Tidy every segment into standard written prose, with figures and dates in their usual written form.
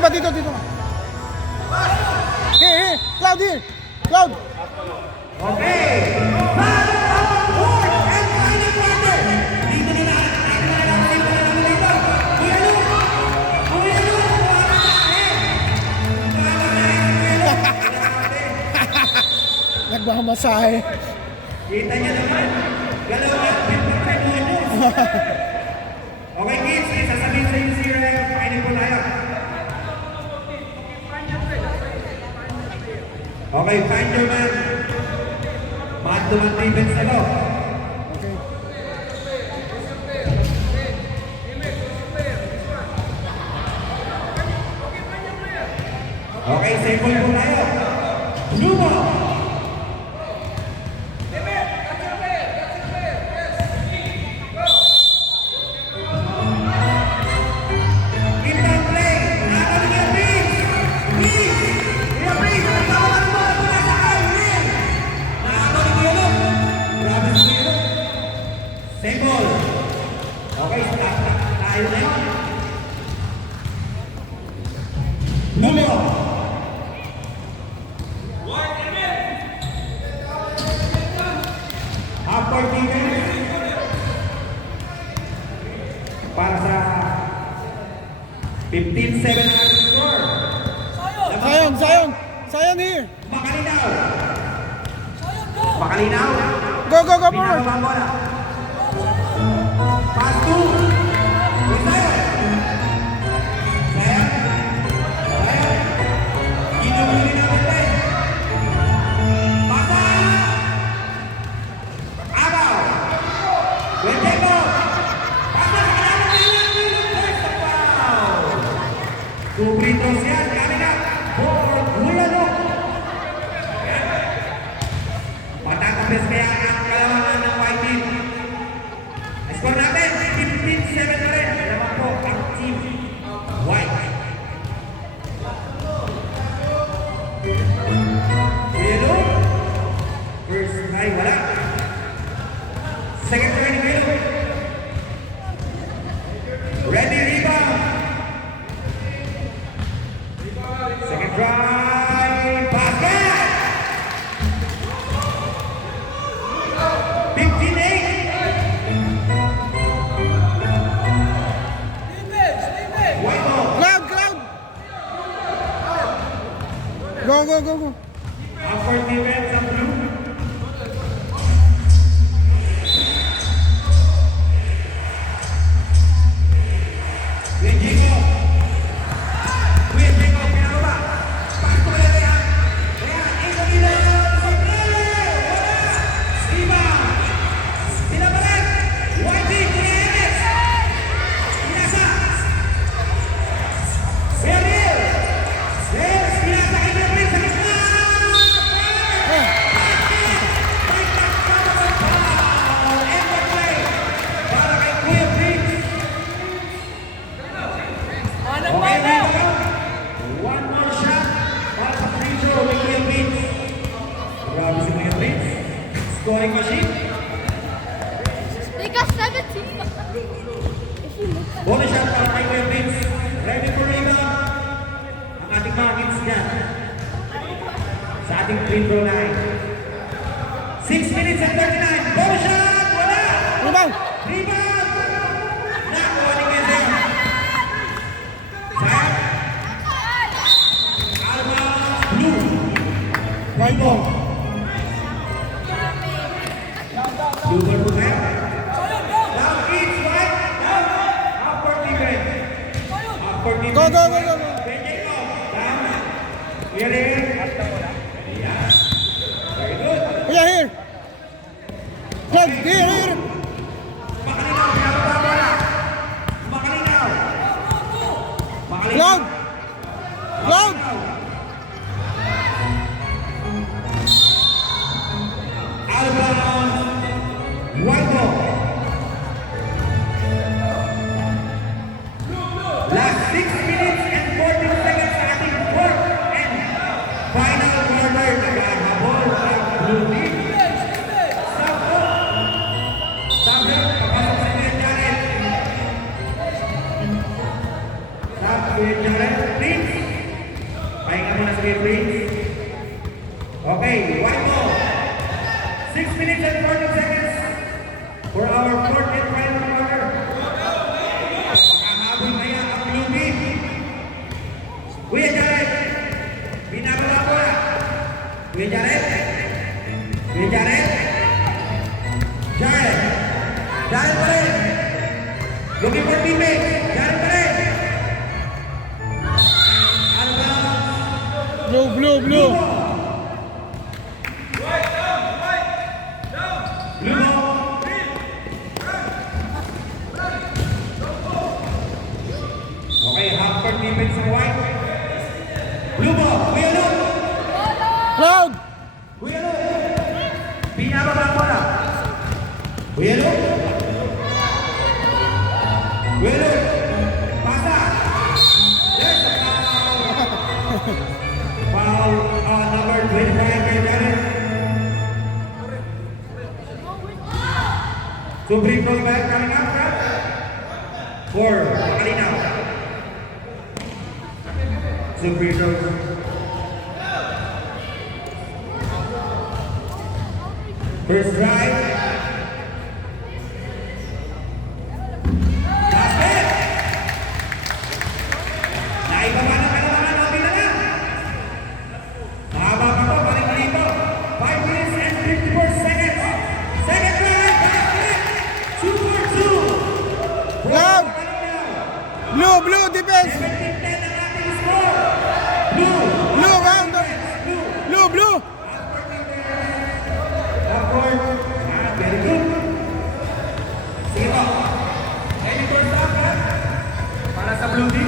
ba dito, dito. Here. Cloud, here. Cloud. Okay. Nagmamasahe. Kita niya naman. Galaw na. Okay kids, may sasabihin sa inyo si Ryan. Pakainin po tayo. Okay, find your man. Man-to-man defense na to. Okay, simple po tayo. Lumo! Simple. Okay, stop tayo na yun. Lumo! Half-court defense. Para sa 15-7 na score. Zion here. Makalinaw. Makalinaw. Go forward. Pinababa mo na. Pass to. Zion. Ginabuli na natin. Pasa. Agaw. Wetego. Pasa sa kailangan ng first foul. 2 free throws yan. Coming up. For Bulalo. Matatapos kaya ang kalamangan ng white team. Score natin, 15-7 na rin. Naman po ang team white. Bulalo. First try, wala. Second try ni Bulalo. Ready, rebound. Second try, basket! 15-8. White ball. Cloud. Go. Half-court defense ang blue. Wetego. Pinababa. Pass to Ryan. Ito nila. Rebound. Pinabalik. White team. Pinasa. Beril. Pinasa kay Beril sa gitna. End of play. Para kay Kuya Briggs. Okay, one more shot para sa free throw ni Kuya Briggs. Grabe si Kuya Briggs. Scoring machine. They got 17. Bonus shot para kay Kuya Briggs. Ready for rebound. Ang ating mga kids dyan. Sa ating free throw line. 6 minutes and 39. Bonus shot! Wala! Rebound. Rebound! Nakuha ni Kuya Briggs. Zion. Alba Blue. White ball. Blue ball po kayo. Down kids, white. Down. Half-court defense. Half-court defense. Go. Wetego. Down. Here. Yes. Very good. Yeah, here. Cloud, here. Makalinaw. Pinababa mo na. Makalinaw. Cloud. Alba White ball. Last 6 minutes and 14 seconds sa ating fourth and final quarter. Naghahabol ang blue team. Sabi, papasok si Kuya Jared. Sabi, Kuya Jared. Prince. Pahinga muna si Prince. Okay, white ball. 6 minutes and 40 seconds for our fourth and final quarter. Makahabol kaya ang blue team. Kuya Jared, binababa ko na. Kuya Jared. Kuya Jared. Jared. Jared pa rin. Looking for teammate. Jared pa rin. Ano ba? Blue, blue, blue. Blue ball. Okay, half court defense sa white. Blue ball. Kuya Luke. Cloud. Kuya Luke. Binababa ko na. Kuya Luke. Kuya Luke. Pasa. There's a foul. Foul number 25 kay Jared. So free throw back coming up, right? For Makalinaw. So free throws. First drive. Basket! Naibaba na kailangan natin na lang. Mahaba pa po, balik-balik po. 5 minutes and 54 seconds. Second drive, basket! 2 for 2. Cloud. Blue, blue, defense. 17-10 ang ating score. Blue. Blue, round. Blue. Blue, blue. Upward. Ah, very good. Sige po. Any first up, ha? Para sa blue team.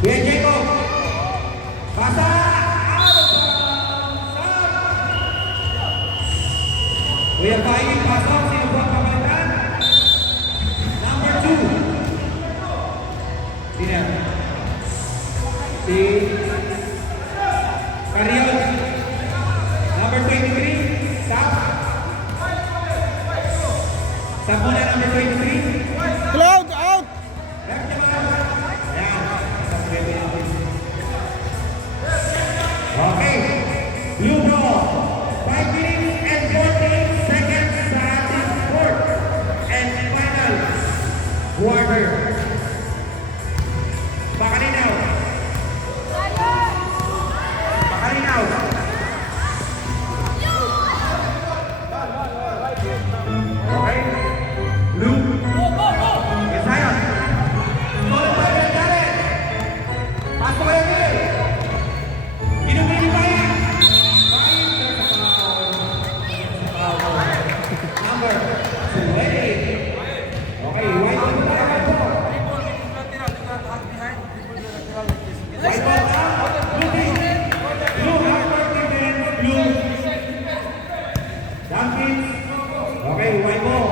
Kuya Jacob. Pasa. Out of bounds. Kuya Paing, pasok. Sino po ang pamalitan? Number 2. Sino? Si Carion. Number 23, Sap. Sap muna, number 23. Cloud, out. Left niya ba? Ayan. Sap pwede natin. Okay. Blue ball. 5 minutes and 48 seconds sa ating fourth and final quarter. Pakalinaw. Pakalinaw. Okay. Blue. Yes, Zion. Solo pa rin, Jared. Pasok kayo din. Inumili pa yan. Number 28. Okay, white ball na naman po. White ball out. Blue team. Blue, half-court defense. Blue. Dumpkins. Okay, white ball.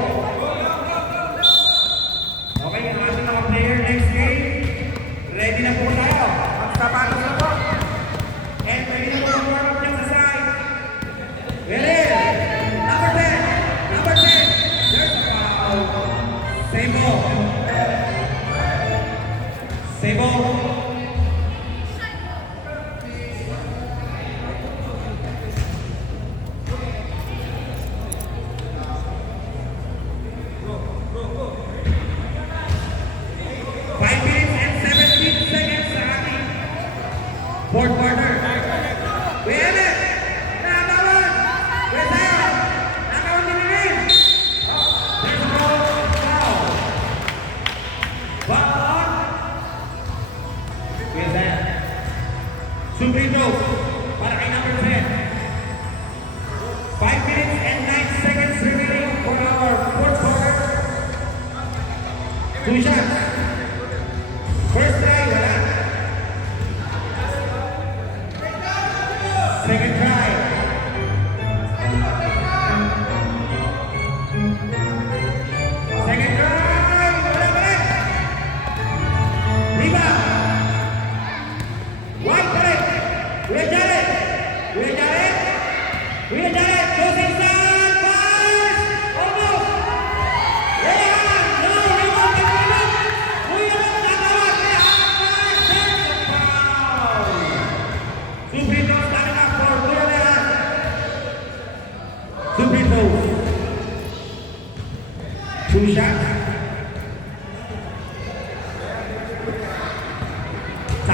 Okay, ang ating mga player next game. Ready na po tayo. Magsapatos na po. And ready na po ang warm-up niya sa side. Ready? Number 10. Number 10. There's a foul. Same ball. Same ball. Fourth quarter. We have it. Nakawan. Where's that? Nakawan din rin. There's a ball. Foul. Ball on. Where's that? Super throw. Para kay number 10. 5 minutes and 9 seconds remaining for our fourth quarter. 2 shots. First try, wala. Second try. Second try. Wala pa rin. Rebound. White pa rin. Kuya Jared.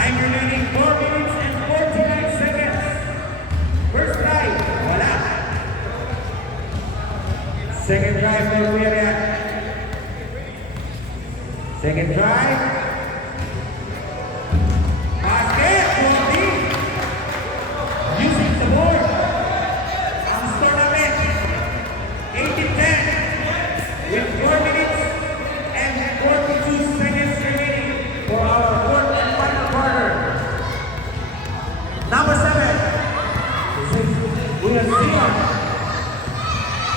Time remaining 4 minutes and 49 seconds. First try, wala. Second try for Kuya Rian. Second try. Basket, 40. Using the board. Ang score namin, 18-10. With 4 minutes and 42 seconds remaining for our fourth and final quarter. Number 7. This is Kuya Zion.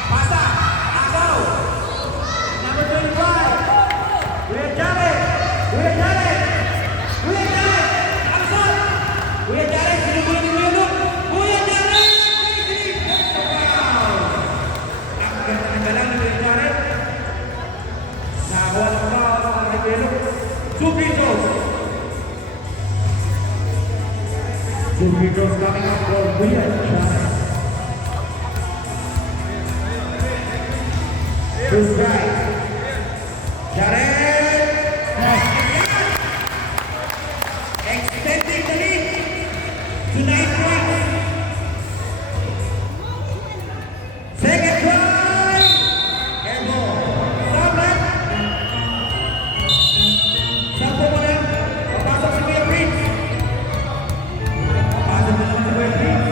Pasa, agaw. Number 25. Kuya Jared. Kuya Jared. Kuya Jared. Absent. Kuya Jared. Sinubulan ni Kuya Luke. Kuya Jared. Wow. Ang ganda ng galang ni Kuya Jared. Nakakuha ng bawal sa kay Kuya Luke. 2 free throws. 2 free throws coming up for Kuya Jared. First try. Jared. Extending the lead to 9 points. Second try. Airball. Sabit. Sampo mo na. Papasok si Kuya Prince. Papasok na naman si Kuya Prince.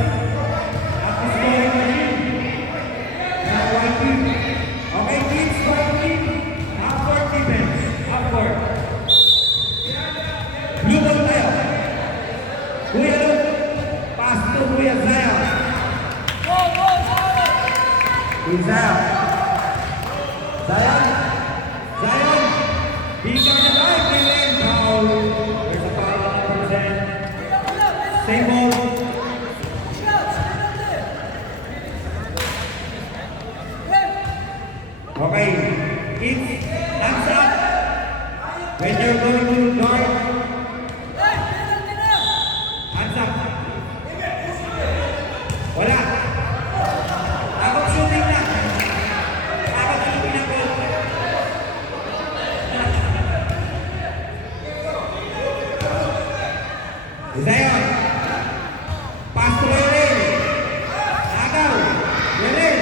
At is going to lead. Now white team. Okay, teams, white team. Upward defense. Upward. Blue ball tayo. Kuya Luke. Pass to Kuya Zion. Kuya Zion. Zion. Zion. Being guarded by Dylan. Foul. There's a foul on number 10. Same ball. Okay. It's hands up. When you're going to guard. Hands up. Wala. Takot shooting na. Takot shooting na po. Zion. Pass to Lelel. Agaw. Lelel.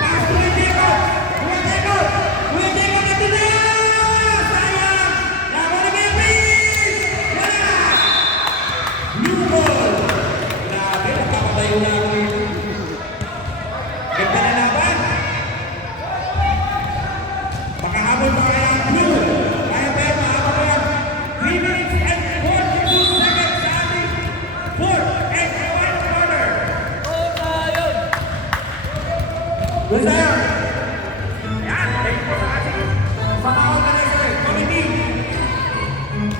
Pass to Diego. Kuya Diego. Kuya Diego na tinaya. Sayang. Laban ni Kuya Prince. Wala. Blue ball. Grabe, napapatayo na ako dito. Ganda na laban. Makahabol pa kaya ang blue. Kaya ba yan, makahabol pa yan. 3 minutes and 42 seconds sa ating fourth and final quarter. Good Zion. Yan, thank you po sa ating mga organizer, committee.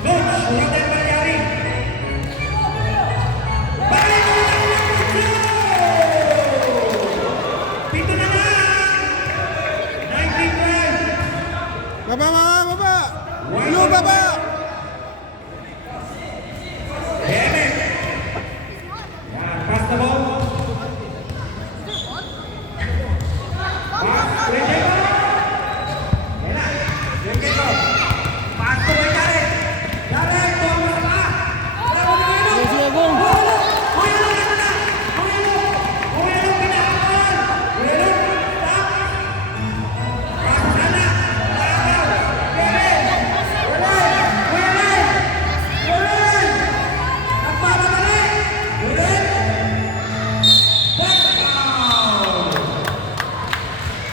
Coach, Rodan Malyari. Balik mo na ang number 2! Pito na lang! 19-12. Baba, baba, baba. Blue, baba. Yemen. Yan, pass the ball. Pass, Kuya Diego. Yan na, Kuya Diego. Pass to Kuya Jared. Jared, tuwag mo sa paa. Bravo ni Kuya Luke. Yes, Diego. Kuya Luke, yan na. Kuya Luke. Kuya Luke, pinakakuan. Kuya Luke, stop. Pass sana. Agaw. Yemen. Wala. Kuya Luke. Kuya Luke. Nagpapadali. Kuya Luke. Touchdown.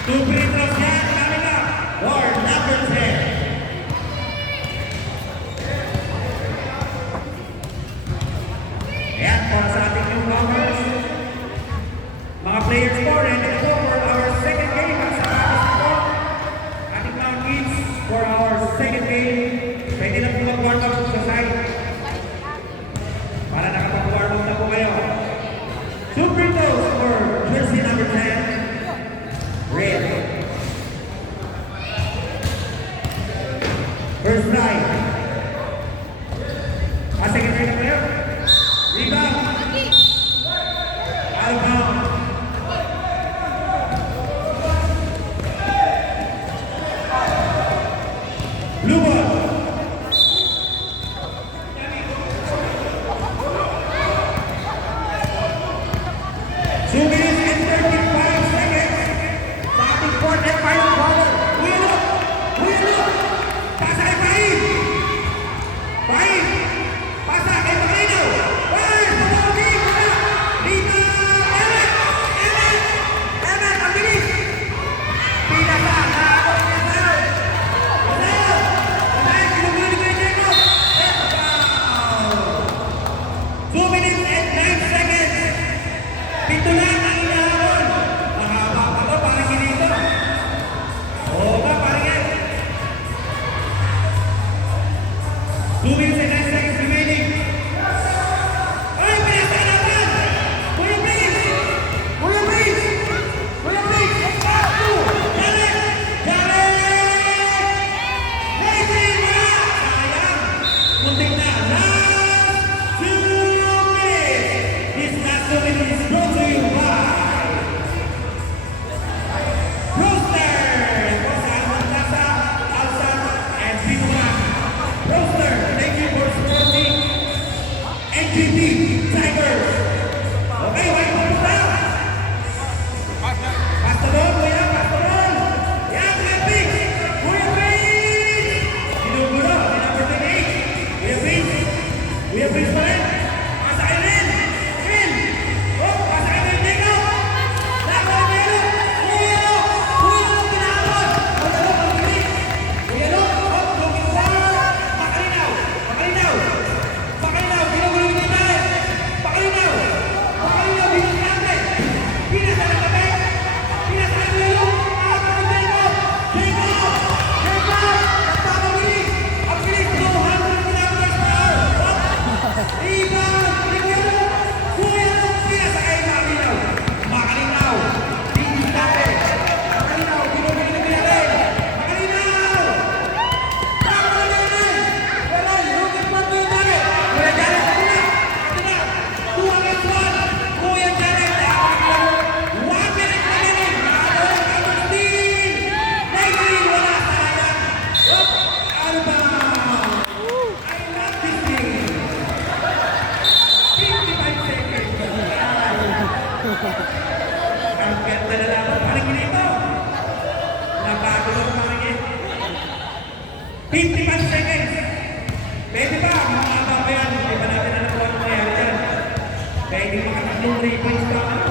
2 free throws yan, coming up for number 10. Ayan, para sa ating newcomers, mga players po, ready na po for our second game. At sa ating po, ating mga kids for our second game. Pwede na po mag-warm up sa side. Para nakapag-warm up na po kayo. 2 free throws for jersey number 10. Red. First try. Second try na kayo. Rebound. Out of bounds. Blue ball. 2 minutes and 9 seconds remaining. Ay, pinasa naman! Kuya Prince! Kuya Prince! Kuya Prince! Garrett! Garrett! Amazing! Sayang! Muntik na. Last 2 minutes! This last 2 minutes is brought to you by Roaster! Ito sa Alman Casa, Alsat, and Binuman. Roaster, thank you for supporting NGT Tigers. Okay, wait, pupunta. Pasta doon, kuya, pasta doon. Yan, Kuya Prince. Kuya Prince. Sinugulo, si number 28. Kuya Prince. Kuya Prince pa rin. Pasa kayo rin. Rin. Oh, pasa kayo rin, Diego. Laban, Diego. Kuya, Kuya, pinahapon. Pagdalo, pagdali. Kuya, no. Oh, looking forward. Pakalinaw. Pakalinaw. Pakalinaw. Ginugulo yung tayo. Pakalinaw. Pakalinaw. Binasante. Binasante ka ba? Binasante mo yun. Ako, Diego. Diego. Diego. Nagpapabilis. Ang bilis. 200 kilometers per hour. Rebound. Rebound. Kuya, pinasakay. Pakalinaw. Pakalinaw. Binasante. Pakalinaw. Ginugulo yung pinatay. Pakalinaw. Ang ganda na lang. Parang ganito. Nabago lang parang ganito. 55 seconds. Pwede ba? Mga ba yan? Hindi ba natin alam kung ano nangyari yan? Pwede makatatlong 3 points pa.